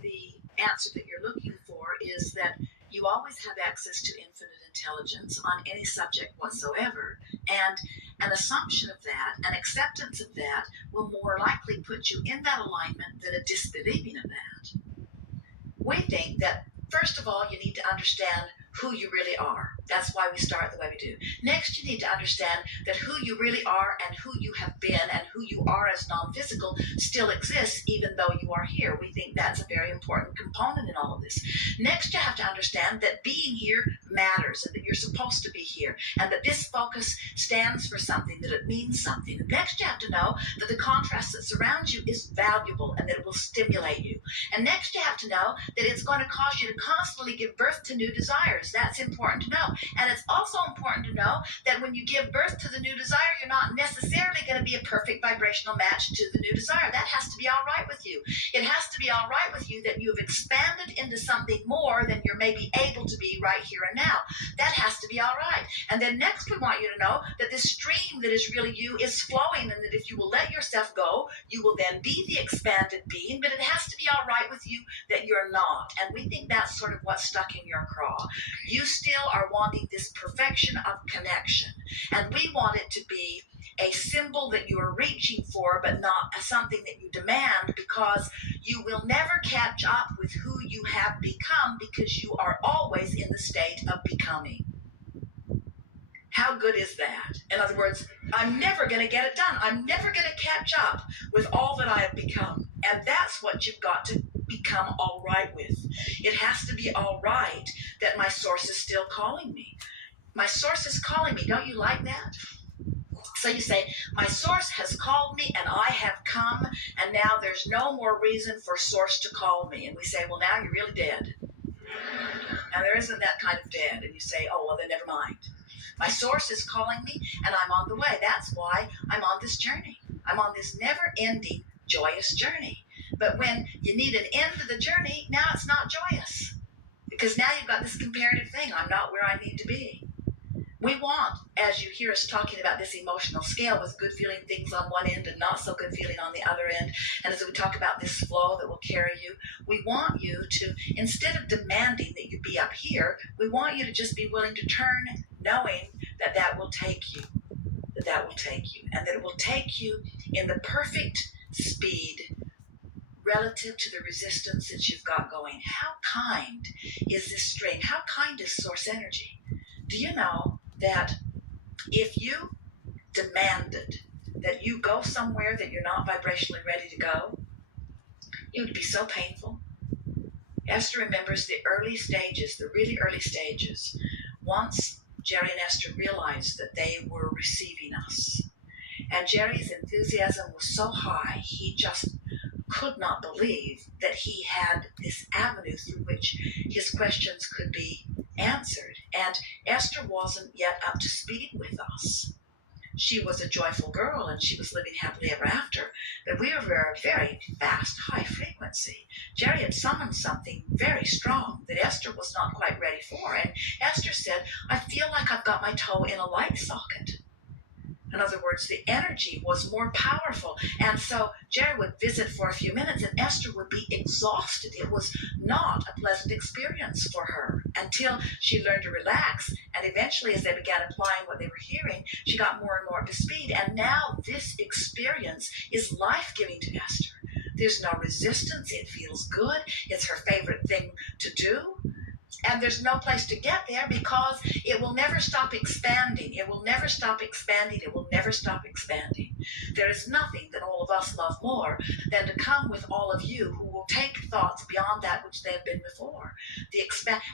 the answer that you're looking for is that you always have access to infinite intelligence on any subject whatsoever. And an assumption of that, an acceptance of that, will more likely put you in that alignment than a disbelieving of that. We think that, first of all, you need to understand who you really are. That's why we start the way we do. Next, you need to understand that who you really are and who you have been and who you are as non-physical still exists even though you are here. We think that's a very important component in all of this. Next, you have to understand that being here matters and that you're supposed to be here and that this focus stands for something, that it means something. And next, you have to know that the contrast that surrounds you is valuable and that it will stimulate you. And next, you have to know that it's going to cause you to constantly give birth to new desires. That's important to know. And it's also important to know that when you give birth to the new desire, you're not necessarily going to be a perfect vibrational match to the new desire. That has to be all right with you. It has to be all right with you that you've expanded into something more than you're maybe able to be right here and now. That has to be all right. And then next, we want you to know that this stream that is really you is flowing, and that if you will let yourself go, you will then be the expanded being, but it has to be all right with you that you're not. And we think that's sort of what's stuck in your craw. You still are wanting this perfection of connection. And we want it to be a symbol that you are reaching for, but not something that you demand, because you will never catch up with who you have become because you are always in the state of becoming. How good is that? In other words, I'm never going to get it done. I'm never going to catch up with all that I have become. And that's what you've got to become all right with. It has to be all right that my source is still calling me. My source is calling me. Don't you like that? So you say, my source has called me and I have come, and now there's no more reason for source to call me. And we say, well, now you're really dead. Now there isn't that kind of dead. And you say, oh, well, then never mind. My source is calling me and I'm on the way. That's why I'm on this journey. I'm on this never-ending, joyous journey. But when you need an end to the journey, now it's not joyous. Because now you've got this comparative thing. I'm not where I need to be. We want, as you hear us talking about this emotional scale with good feeling things on one end and not so good feeling on the other end, and as we talk about this flow that will carry you, we want you to, instead of demanding that you be up here, we want you to just be willing to turn, knowing that that will take you, and that it will take you in the perfect speed relative to the resistance that you've got going. How kind is this stream? How kind is source energy? Do you know that if you demanded that you go somewhere that you're not vibrationally ready to go, it would be so painful? Esther remembers the early stages, the really early stages, once Jerry and Esther realized that they were receiving us. And Jerry's enthusiasm was so high, he just could not believe that he had this avenue through which his questions could be answered. And Esther wasn't yet up to speed with us. She was a joyful girl and she was living happily ever after, but we were very, very fast, high frequency. Jerry had summoned something very strong that Esther was not quite ready for. And Esther said, I feel like I've got my toe in a light socket. In other words, the energy was more powerful. And so Jerry would visit for a few minutes and Esther would be exhausted. It was not a pleasant experience for her until she learned to relax. And eventually, as they began applying what they were hearing, she got more and more up to speed. And now this experience is life-giving to Esther. There's no resistance. It feels good. It's her favorite thing to do. And there's no place to get there because it will never stop expanding. It will never stop expanding. It will never stop expanding. There is nothing that all of us love more than to come with all of you who will take thoughts beyond that which they have been before.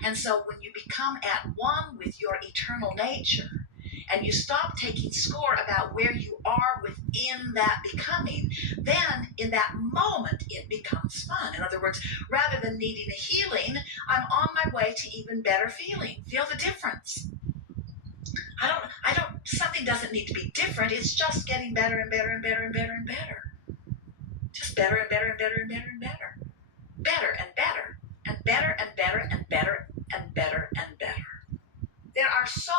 And so when you become at one with your eternal nature, and you stop taking score about where you are within that becoming, then in that moment it becomes fun. In other words, rather than needing a healing, I'm on my way to even better feeling. Feel the difference. Something doesn't need to be different. It's just getting better and better and better and better and better. Just better and better and better and better and better. Better and better and better and better and better and better and better. There are so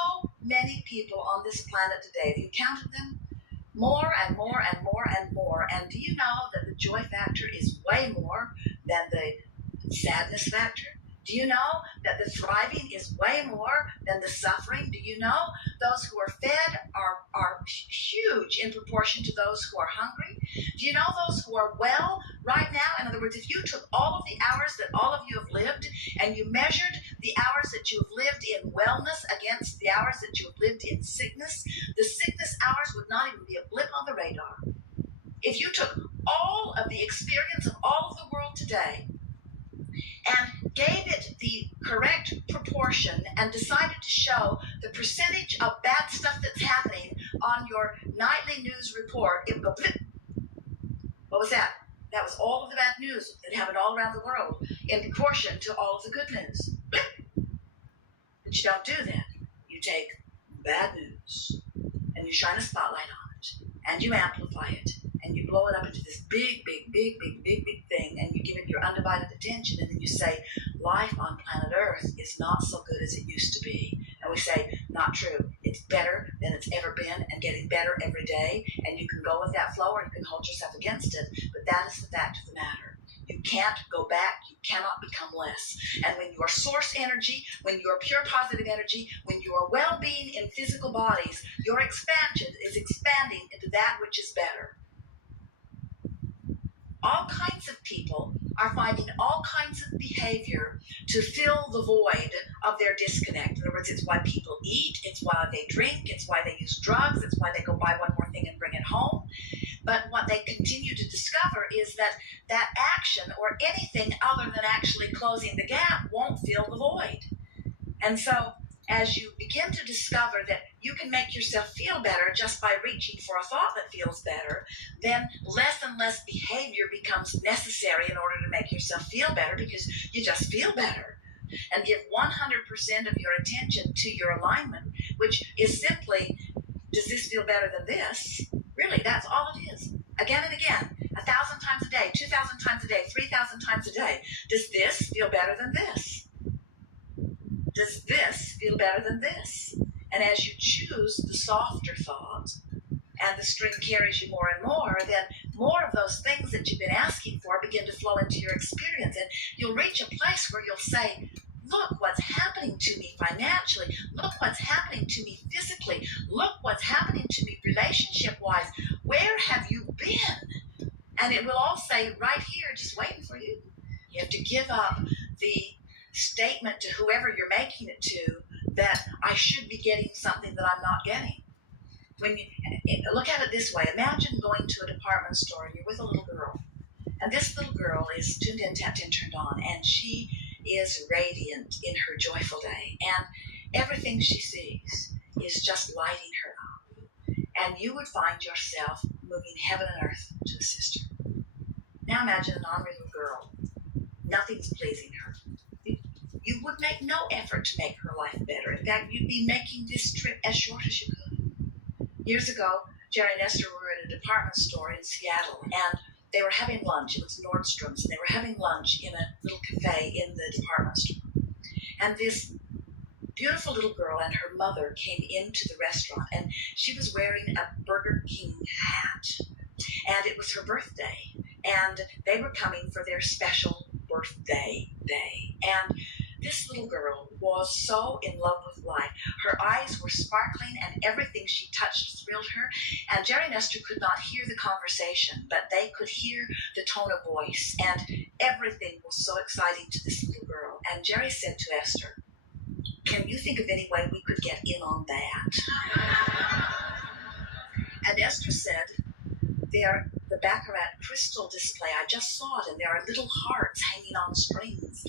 many people on this planet today. Have you counted them? More and more and more and more. And do you know that the joy factor is way more than the sadness factor? Do you know that the thriving is way more than the suffering? Do you know those who are fed are huge in proportion to those who are hungry? Do you know those who are well right now? In other words, if you took all of the hours that all of you have lived and you measured the hours that you have lived in wellness against the hours that you have lived in sickness, the sickness hours would not even be a blip on the radar. If you took all of the experience of all of the world today and gave it the correct proportion and decided to show the percentage of bad stuff that's happening on your nightly news report, it would go blip. What was that? That was all of the bad news that happened all around the world in proportion to all of the good news. Blip. But you don't do that. You take bad news and you shine a spotlight on it and you amplify it and you blow it up into this big thing and you give it your undivided attention and then you say, life on planet Earth is not so good as it used to be. And we say, not true. It's better than it's ever been and getting better every day. And you can go with that flow or you can hold yourself against it. But that is the fact of the matter. You can't go back. You cannot become less. And when your source energy, when your pure positive energy, when your well-being in physical bodies, your expansion is expanding into that which is better. All kinds of people are finding all kinds of behavior to fill the void of their disconnect. In other words, it's why people eat, it's why they drink, it's why they use drugs, it's why they go buy one more thing and bring it home. But what they continue to discover is that that action or anything other than actually closing the gap won't fill the void. And so as you begin to discover that you can make yourself feel better just by reaching for a thought that feels better, then less and less behavior becomes necessary in order to make yourself feel better because you just feel better. And give 100% of your attention to your alignment, which is simply, does this feel better than this? Really, that's all it is. Again and again, 1,000 times a day, 2,000 times a day, 3,000 times a day. Does this feel better than this? Does this feel better than this? And as you choose the softer thought, and the string carries you more and more, then more of those things that you've been asking for begin to flow into your experience. And you'll reach a place where you'll say, look what's happening to me financially. Look what's happening to me physically. Look what's happening to me relationship-wise. Where have you been? And it will all say right here, just waiting for you. You have to give up the statement to whoever you're making it to that I should be getting something that I'm not getting. When you look at it this way, imagine going to a department store and you're with a little girl. And this little girl is tuned in, tapped in, turned on, and she is radiant in her joyful day. And everything she sees is just lighting her up. And you would find yourself moving heaven and earth to assist her. Now imagine an ornery little girl. Nothing's pleasing her. You would make no effort to make her life better. In fact, you'd be making this trip as short as you could. Years ago, Jerry and Esther were at a department store in Seattle, and they were having lunch. It was Nordstrom's, and they were having lunch in a little cafe in the department store. And this beautiful little girl and her mother came into the restaurant, and she was wearing a Burger King hat. And it was her birthday, and they were coming for their special birthday day. And this little girl was so in love with life. Her eyes were sparkling and everything she touched thrilled her. And Jerry and Esther could not hear the conversation, but they could hear the tone of voice. And everything was so exciting to this little girl. And Jerry said to Esther, can you think of any way we could get in on that? And Esther said, the Baccarat crystal display, I just saw it, and there are little hearts hanging on strings.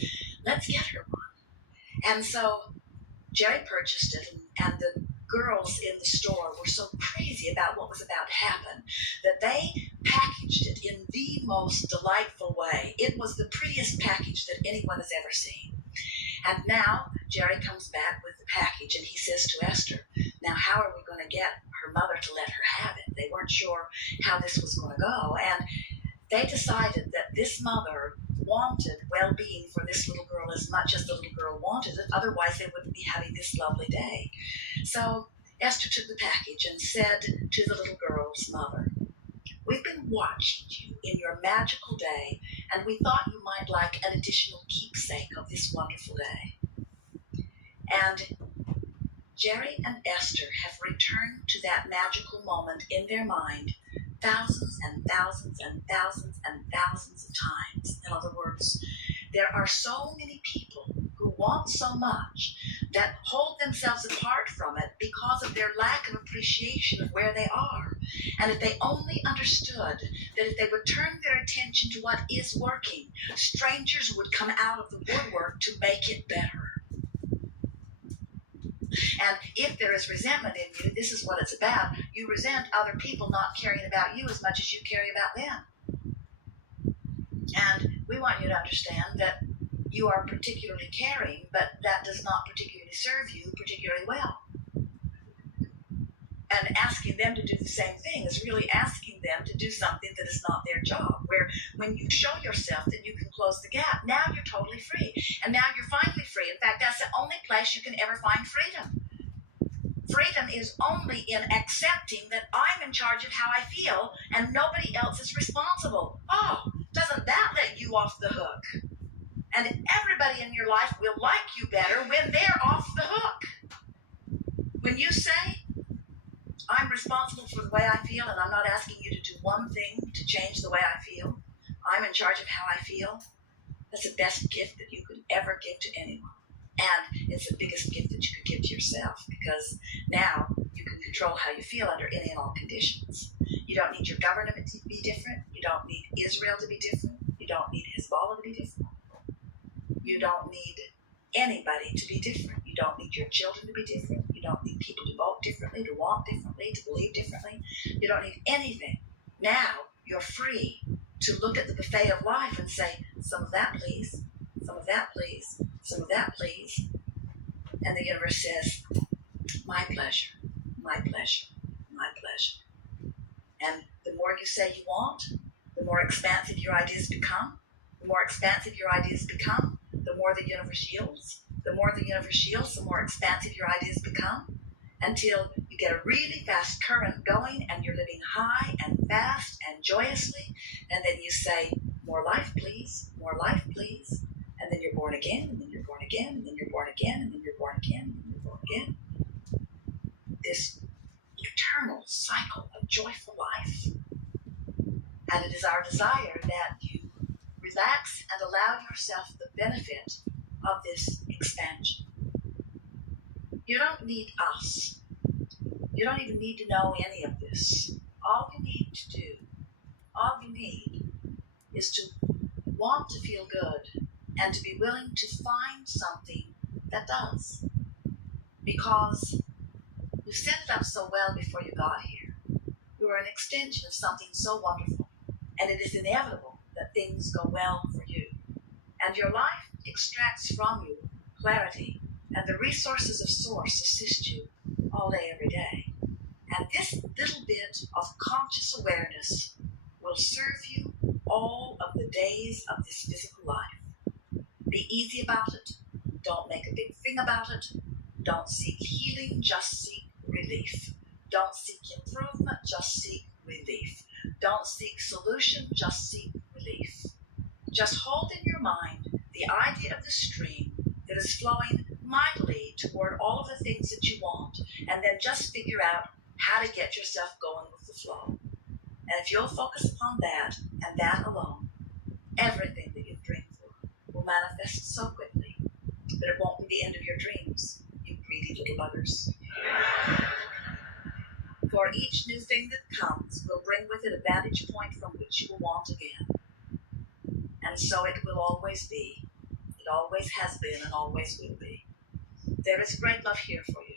Let's get her one. And so Jerry purchased it, and the girls in the store were so crazy about what was about to happen that they packaged it in the most delightful way. It was the prettiest package that anyone has ever seen. And now Jerry comes back with the package, and he says to Esther, now how are we going to get her mother to let her have it? They weren't sure how this was going to go, and they decided that this mother wanted well-being for this little girl as much as the little girl wanted it. Otherwise, they wouldn't be having this lovely day. So Esther took the package and said to the little girl's mother, we've been watching you in your magical day, and we thought you might like an additional keepsake of this wonderful day. And Jerry and Esther have returned to that magical moment in their mind thousands and thousands and thousands and thousands of times. In other words, there are so many people who want so much that hold themselves apart from it because of their lack of appreciation of where they are. And if they only understood that if they would turn their attention to what is working, strangers would come out of the woodwork to make it better. And if there is resentment in you, this is what it's about. You resent other people not caring about you as much as you care about them. And we want you to understand that you are particularly caring, but that does not particularly serve you particularly well. And asking them to do the same thing is really asking them to do something that is not their job, where when you show yourself that you can close the gap, now you're totally free. And now you're finally free. In fact, that's the only place you can ever find freedom. Freedom is only in accepting that I'm in charge of how I feel and nobody else is responsible. Oh, doesn't that let you off the hook? And everybody in your life will like you better when they're off the hook. When you say, I'm responsible for the way I feel and I'm not asking you to do one thing to change the way I feel, I'm in charge of how I feel, that's the best gift that you could ever give to anyone. And it's the biggest gift that you could give to yourself, because now you can control how you feel under any and all conditions. You don't need your government to be different. You don't need Israel to be different. You don't need Hezbollah to be different. You don't need anybody to be different. You don't need your children to be different. You don't need people to vote differently, to want differently, to believe differently. You don't need anything. Now you're free to look at the buffet of life and say, some of that, please. Some of that, please. Some of that, please. And the universe says, my pleasure, my pleasure, my pleasure. And the more you say you want, the more expansive your ideas become. The more expansive your ideas become, the more the universe yields. The more the universe yields, the more expansive your ideas become, until you get a really fast current going and you're living high and fast and joyously. And then you say, more life, please. More life, please. And then you're born again, and then you're born again, and then you're born again, and then you're born again, and then you're born again. This eternal cycle of joyful life. And it is our desire that you relax and allow yourself the benefit of this expansion. You don't need us. You don't even need to know any of this. All you need to do, all you need is to want to feel good and to be willing to find something that does. Because you set it up so well before you got here. You are an extension of something so wonderful, and it is inevitable that things go well for you. And your life extracts from you clarity, and the resources of Source assist you all day, every day. And this little bit of conscious awareness will serve you all of the days of this physical life. Be easy about it. Don't make a big thing about it. Don't seek healing, just seek relief. Don't seek improvement, just seek relief. Don't seek solution, just seek relief. Just hold in your mind the idea of the stream that is flowing mightily toward all of the things that you want, and then just figure out how to get yourself going with the flow. And if you'll focus upon that, and that alone, everything that you've dreamed for will manifest so quickly that it won't be the end of your dreams, you greedy little buggers. For each new thing that comes will bring with it a vantage point from which you will want again. And so it will always be. It always has been and always will be. There is great love here for you.